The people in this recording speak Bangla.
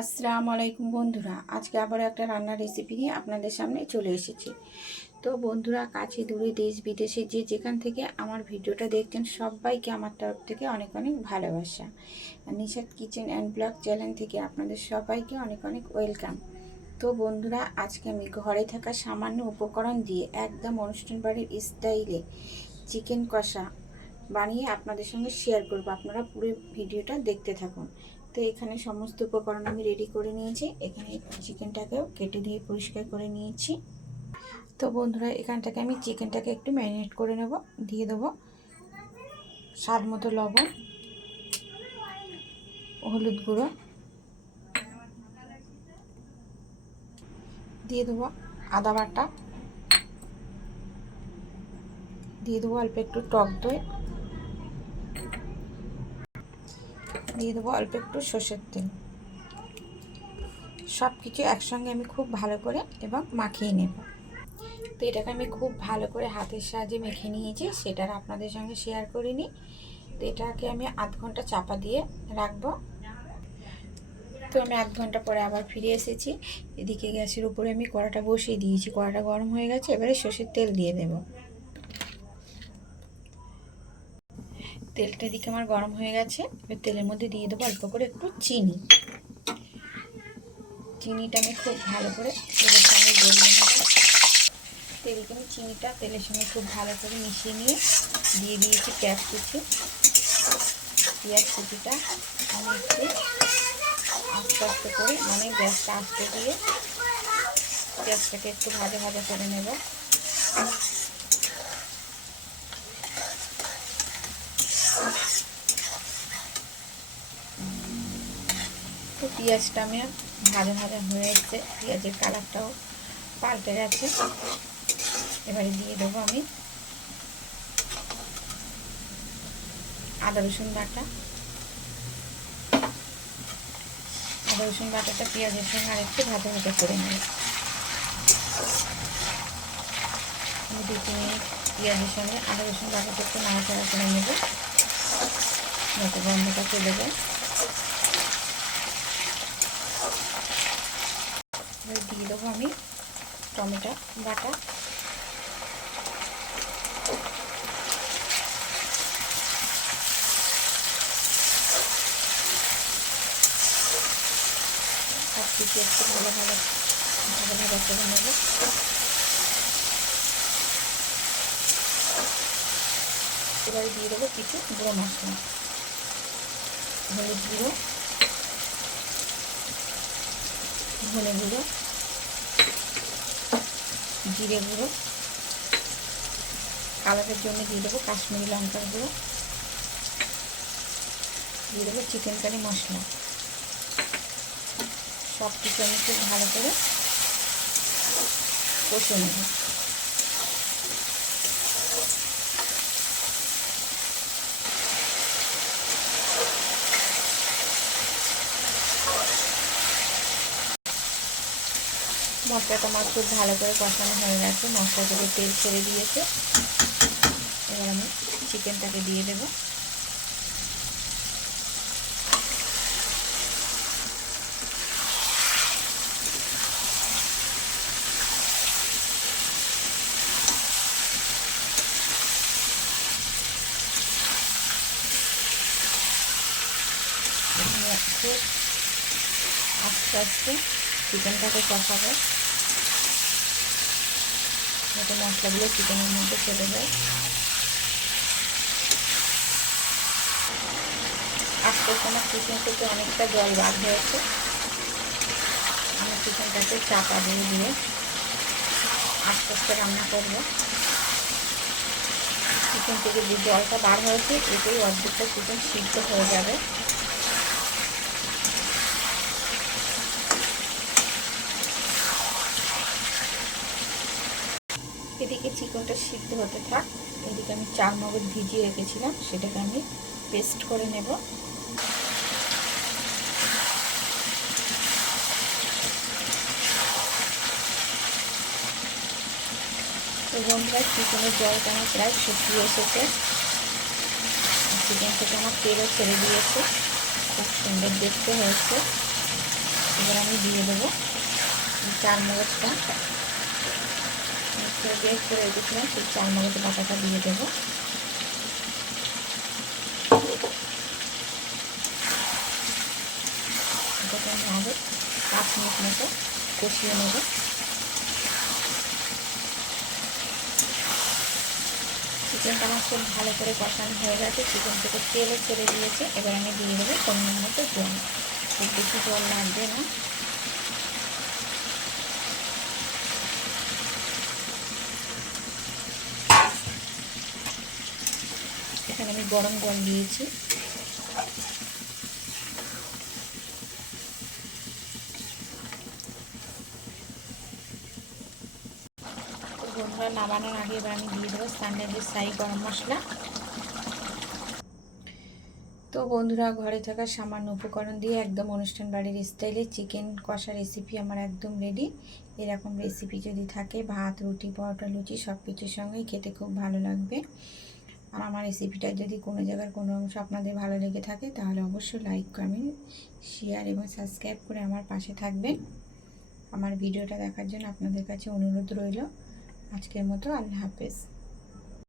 আসসালামু আলাইকুম বন্ধুরা, আজকে আবার একটা রান্নার রেসিপি নিয়ে আপনাদের সামনে চলে এসেছি। তো বন্ধুরা, কাছে দূরে দেশ বিদেশে যে যেখান থেকে আমার ভিডিওটা দেখছেন সবাইকে আমার তরফ থেকে অনেক অনেক ভালোবাসা। Nishat kitchen and blog channel থেকে আপনাদের সবাইকে অনেক অনেক ওয়েলকাম। তো বন্ধুরা, আজকে আমি ঘরে থাকা সামান্য উপকরণ দিয়ে একদম অনুষ্ঠান বাড়ির স্টাইলে চিকেন কষা বানিয়ে আপনাদের সঙ্গে শেয়ার করব। আপনারা পুরো ভিডিওটা দেখতে থাকুন। তো এখানে সমস্ত উপকরণ আমি রেডি করে নিয়েছি। এখানে চিকেনটাকেও কেটে দিয়ে পরিষ্কার করে নিয়েছি। তো বন্ধুরা, এখান থেকে আমি চিকেনটাকে একটু ম্যারিনেট করে নেব। দিয়ে দেবো স্বাদ মতো লবণ, হলুদ গুঁড়ো, দিয়ে দেবো আদা বাটা, দিয়ে দেবো অল্প একটু টক দই, দিয়ে দেবো অল্প একটু সর্ষের তেল। সব কিছু একসঙ্গে আমি খুব ভালো করে এবং মাখিয়ে নেব। তো এটাকে আমি খুব ভালো করে হাতের সাহায্যে মেখে নিয়েছি, সেটা আপনাদের সঙ্গে শেয়ার করিনি। তো এটাকে আমি আধ ঘন্টা চাপা দিয়ে রাখবো। তো আমি আধ ঘন্টা পরে আবার ফিরে এসেছি। এদিকে গ্যাসের উপরে আমি কড়াটা বসিয়ে দিয়েছি। কড়াটা গরম হয়ে গেছে, এবারে সর্ষের তেল দিয়ে দেব। তেলটা এদিকে আমার গরম হয়ে গেছে। এবার তেলের মধ্যে দিয়ে দেবো অল্প করে একটু চিনি। চিনিটা আমি খুব ভালো করে তেলের সঙ্গে গলিয়ে নেব। এদিকে আমি চিনিটা তেলের সঙ্গে খুব ভালো করে মিশিয়ে নিয়ে দিয়ে দিয়েছি পেঁয়াজ কুচি। পেঁয়াজ কুচিটা আমি একটু আস্তে আস্তে করে, মানে গ্যাসটা আস্তে দিয়ে পেঁয়াজটাকে একটু ভাজা ভাজা করে নেব। তো পেঁয়াজটা আমি ভাজা ভাজা হয়ে এসেছে, পেঁয়াজের কালারটাও পাল্টে গেছে। এবারে দিয়ে দেবো আমি আদা রসুন বাটা। আদা রসুন বাটাটা পেঁয়াজের সঙ্গে আরেকটু ভাজা ভাজা করে নেব। আমি 2-3 মিনিট পেঁয়াজের সঙ্গে আদা রসুন বাটাটা একটু নাড়াচাড়া করে নেব, যাতে গন্ধটা চলে যায়। এবার দিয়ে দেবো আমি টমেটো বাটা। সব কিছু একটু ভালো ভালো ভাজা ভাজা করে নেব। এবারে দিয়ে দেবো কিছু গুঁড়ো মশলা, হলুদ গুঁড়ো, ধনে গুঁড়ো, জিরে গুঁড়ো, কালারের জন্য দিয়ে দেবো কাশ্মীরি লঙ্কার গুঁড়ো, দিয়ে দেবো চিকেন কারি মশলা। সব কিছু আমি খুব ভালো করে কষে নেব। মশলাটা আমার খুব ভালো করে কষানো হয়ে গেছে, মশলা থেকে তেল ছেড়ে দিয়েছে। এবার আমি চিকেনটাকে দিয়ে দেবো। খুব আস্তে আস্তে চিকেনটাকে কষাবো, যাতে মশলাগুলো চিকেনের মধ্যে চলে যায়। আস্তে আস্তে আমার চিকেন থেকে অনেকটা জল বার হয়েছে। আমি চিকেনটাকে চাপা দিয়ে দিয়ে আস্তে আস্তে রান্না করবো। চিকেন থেকে যে জলটা বার হয়েছে, এতেই অর্ধেকটা চিকেন সিদ্ধ হয়ে যাবে। এদিকে চিকেনটা সিদ্ধ হতে থাক, এদিকে আমি চারমগজ ভিজিয়ে রেখেছিলাম, সেটাকে আমি পেস্ট করে নেব। তো বন্ধুরা, চিকেনের জলটা আমার প্রায় শুকিয়ে এসেছে। চিকেন থেকে আমার তেলও ছেড়ে দিয়েছে, খুব সুন্দর দেখতে হয়েছে। এবার আমি দিয়ে দেবো চারমগজটা, বের করে রেখেছিলাম সেই চারমগজ বাটাটা দিয়ে দেবো। এটাকে আমি আগে 5 মিনিট মতো কষিয়ে নেব। চিকেনটা আমার খুব ভালো করে কষানো হয়ে গেছে, চিকেন থেকে তেলও ছেড়ে দিয়েছে। এবার আমি দিয়ে দেবো পরিমাণ মতো জল, খুব বেশি জল লাগবে না। এখানে আমি গরম জল দিয়েছি। বন্ধুরা নামানোর আগে এবার আমি দিয়ে দেবো স্যান্ডেলের শাহি গরম মশলা। তো বন্ধুরা ঘরে থাকা সামান্য উপকরণ দিয়ে একদম অনুষ্ঠান বাড়ির স্টাইলে চিকেন কষা রেসিপি আমার একদম রেডি। এরকম রেসিপি যদি থাকে ভাত, রুটি, পরোটা, লুচি সব কিছুর সঙ্গেই খেতে খুব ভালো লাগবে। আর আমার রেসিপিটা যদি কোনো জায়গার কোনো অংশ আপনাদের ভালো লেগে থাকে তাহলে অবশ্যই লাইক, কমেন্ট, শেয়ার এবং সাবস্ক্রাইব করে আমার পাশে থাকবেন। আমার ভিডিওটা দেখার জন্য আপনাদের কাছে অনুরোধ রইল। আজকের মতো আল্লাহ হাফেজ।